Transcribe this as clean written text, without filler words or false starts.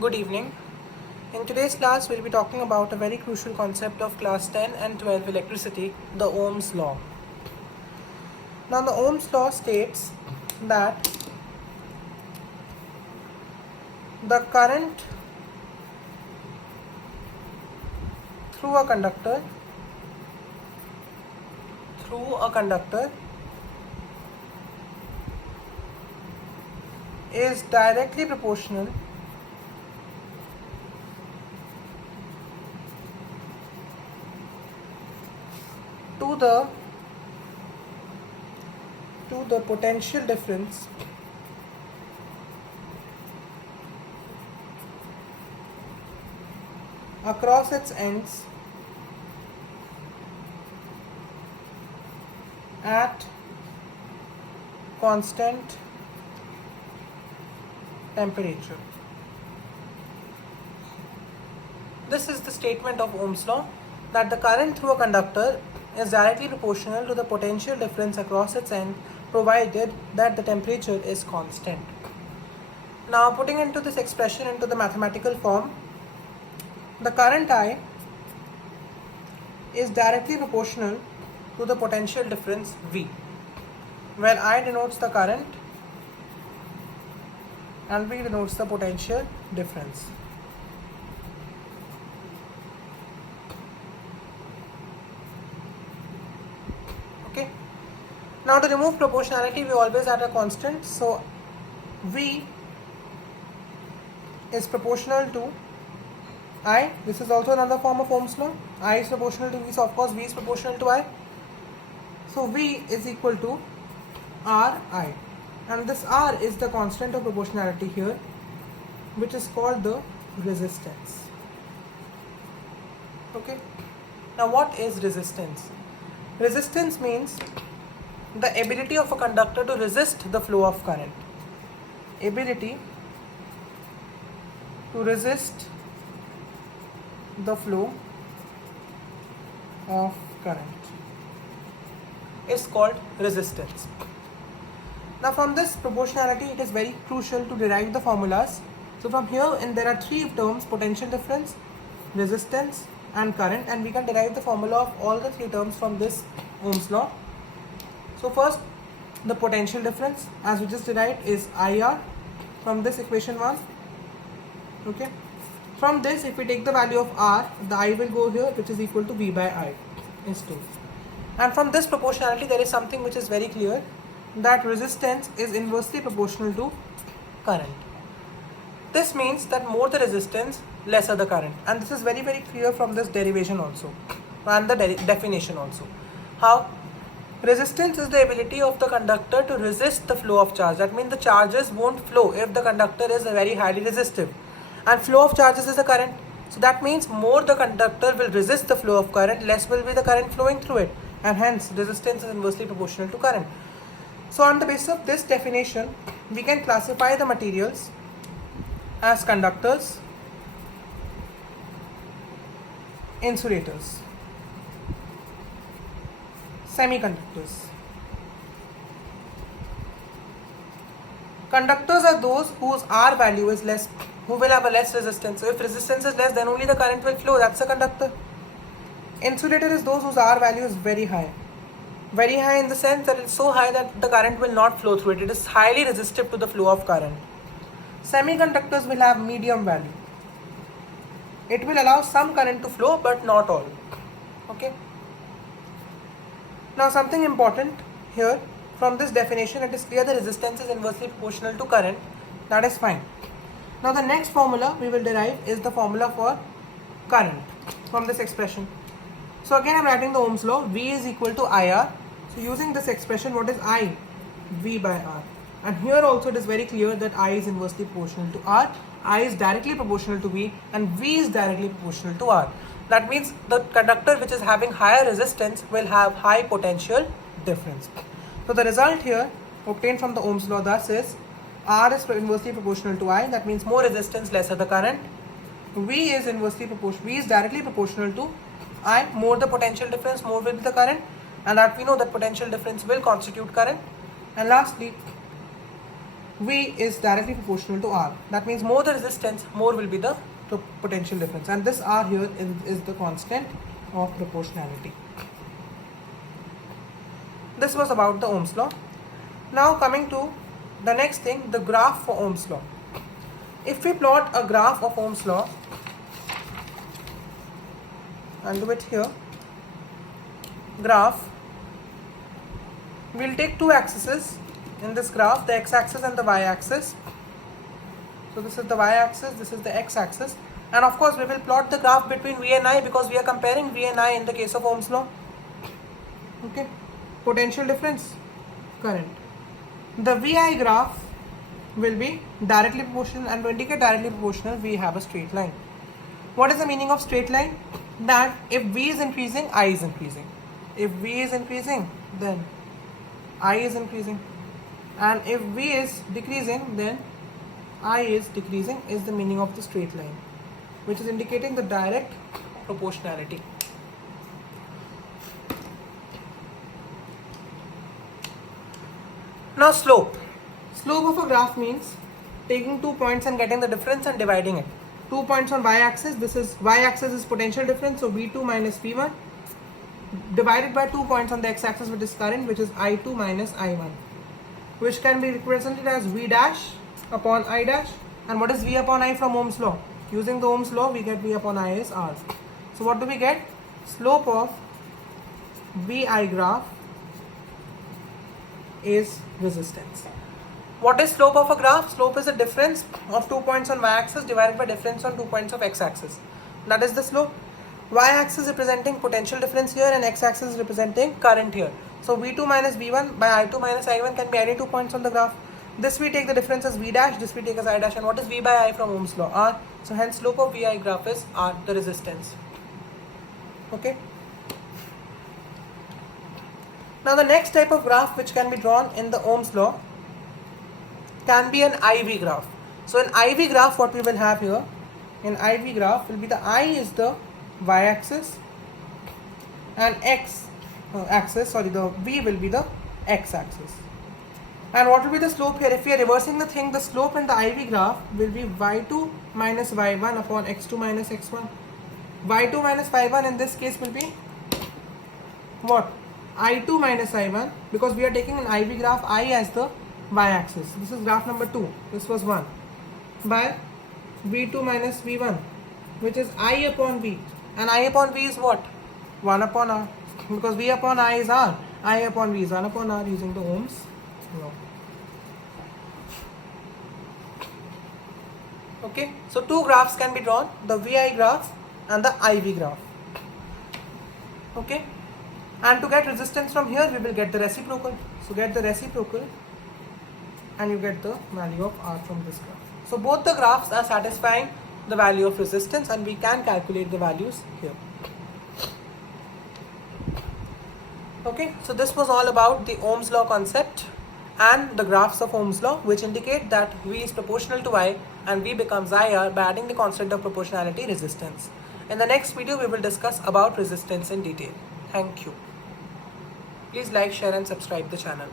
Good evening. In today's class, we'll be talking about a very crucial concept of class 10 and 12 electricity, the Ohm's law. Now, the Ohm's law states that the current through a conductor is directly proportional to the potential difference across its ends at constant temperature. This is the statement of Ohm's law, that the current through a conductor is directly proportional to the potential difference across its end, provided that the temperature is constant. Now, putting into this expression into the mathematical form, the current I is directly proportional to the potential difference V, where I denotes the current and V denotes the potential difference. Okay. Now, to remove proportionality, we always add a constant. So, V is proportional to I. This is also another form of Ohm's law. I is proportional to V, so of course V is proportional to I. So V is equal to Ri, and this R is the constant of proportionality here, which is called the resistance. Okay. Now, what is resistance? Resistance means the ability of a conductor to resist the flow of current. Ability to resist the flow of current is called resistance. Now, from this proportionality, it is very crucial to derive the formulas. So from here, and there are three terms: potential difference, resistance and current, and we can derive the formula of all the three terms from this Ohm's law. So first, the potential difference, as we just derived, is IR from this equation 1. Okay. From this, if we take the value of R, the I will go here, which is equal to V by I is 2. And from this proportionality, there is something which is very clear, that resistance is inversely proportional to current. This means that more the resistance, lesser the current. And this is very, very clear from this derivation also, and the definition also. How? Resistance is the ability of the conductor to resist the flow of charge. That means the charges won't flow if the conductor is very highly resistive. And flow of charges is the current. So that means more the conductor will resist the flow of current, less will be the current flowing through it. And hence, resistance is inversely proportional to current. So on the basis of this definition, we can classify the materials as conductors, insulators, semiconductors. Conductors are those whose R value is less, who will have a less resistance. So if resistance is less, then only the current will flow. That's a conductor. Insulator is those whose R value is very high. Very high in the sense that it's so high that the current will not flow through it. It is highly resistive to the flow of current. Semiconductors will have medium value. It will allow some current to flow, but not all. Okay. Now, something important here, from this definition, it is clear the resistance is inversely proportional to current. That is fine. Now, the next formula we will derive is the formula for current from this expression. So again, I am writing the Ohm's law. V is equal to IR. So using this expression, what is I? V by R. And here also it is very clear that I is inversely proportional to R. I is directly proportional to V, and V is directly proportional to R. That means the conductor which is having higher resistance will have high potential difference. So the result here obtained from the Ohm's law thus is R is inversely proportional to I. That means more resistance, lesser the current. V is directly proportional to I. More the potential difference, more will be the current, and that we know that potential difference will constitute current. And lastly, V is directly proportional to R. That means more the resistance, more will be the potential difference. And this R here is the constant of proportionality. This was about the Ohm's law. Now coming to the next thing, the graph for Ohm's law. If we plot a graph of Ohm's law, I'll do it here. Graph. We'll take two axes in this graph, the x-axis and the y-axis. So this is the y-axis, this is the x-axis. And of course we will plot the graph between V and I because we are comparing V and I in the case of Ohm's law. Okay. Potential difference, current. The VI graph will be directly proportional, and to indicate directly proportional we have a straight line. What is the meaning of straight line? That if V is increasing, I is increasing. If V is increasing, then I is increasing. And if V is decreasing, then I is decreasing is the meaning of the straight line, which is indicating the direct proportionality. Now slope. Slope of a graph means taking 2 points and getting the difference and dividing it. 2 points on y-axis, this is y-axis is potential difference, so V2 minus V1 divided by 2 points on the x-axis, which is current, which is I2 minus I1, which can be represented as V dash upon I dash. And what is V upon I from Ohm's law? Using the Ohm's law, we get V upon I is R. So what do we get? Slope of VI graph is resistance. What is slope of a graph? Slope is the difference of 2 points on y-axis divided by difference on 2 points of x-axis. That is the slope. Y-axis representing potential difference here and x-axis representing current here. So V2 minus V1 by I2 minus I1 can be any 2 points on the graph. This we take the difference as V dash, this we take as I dash. And what is V by I from Ohm's law? R. So hence slope of VI graph is R, the resistance. Okay. Now the next type of graph which can be drawn in the Ohm's law can be an IV graph. So in IV graph, what we will have here, in IV graph will be the I is the y-axis and the V will be the x-axis. And what will be the slope here? If we are reversing the thing, the slope in the IV graph will be y2 minus y1 upon x2 minus x1. y2 minus y1 in this case will be what? I2 minus I1, because we are taking an IV graph I as the y-axis. This is graph number 2. This was 1. By V2 minus V1, which is I upon V. And I upon V is what? 1 upon R. Because V upon I is R. I upon V is 1 upon R using the Ohm's law. Okay. So two graphs can be drawn. The VI graph and the IV graph. Okay. And to get resistance from here, we will get the reciprocal. So get the reciprocal and you get the value of R from this graph. So both the graphs are satisfying the value of resistance and we can calculate the values here. Okay, so this was all about the Ohm's law concept and the graphs of Ohm's law, which indicate that V is proportional to I and V becomes IR by adding the constant of proportionality, resistance. In the next video, we will discuss about resistance in detail. Thank you. Please like, share and subscribe the channel.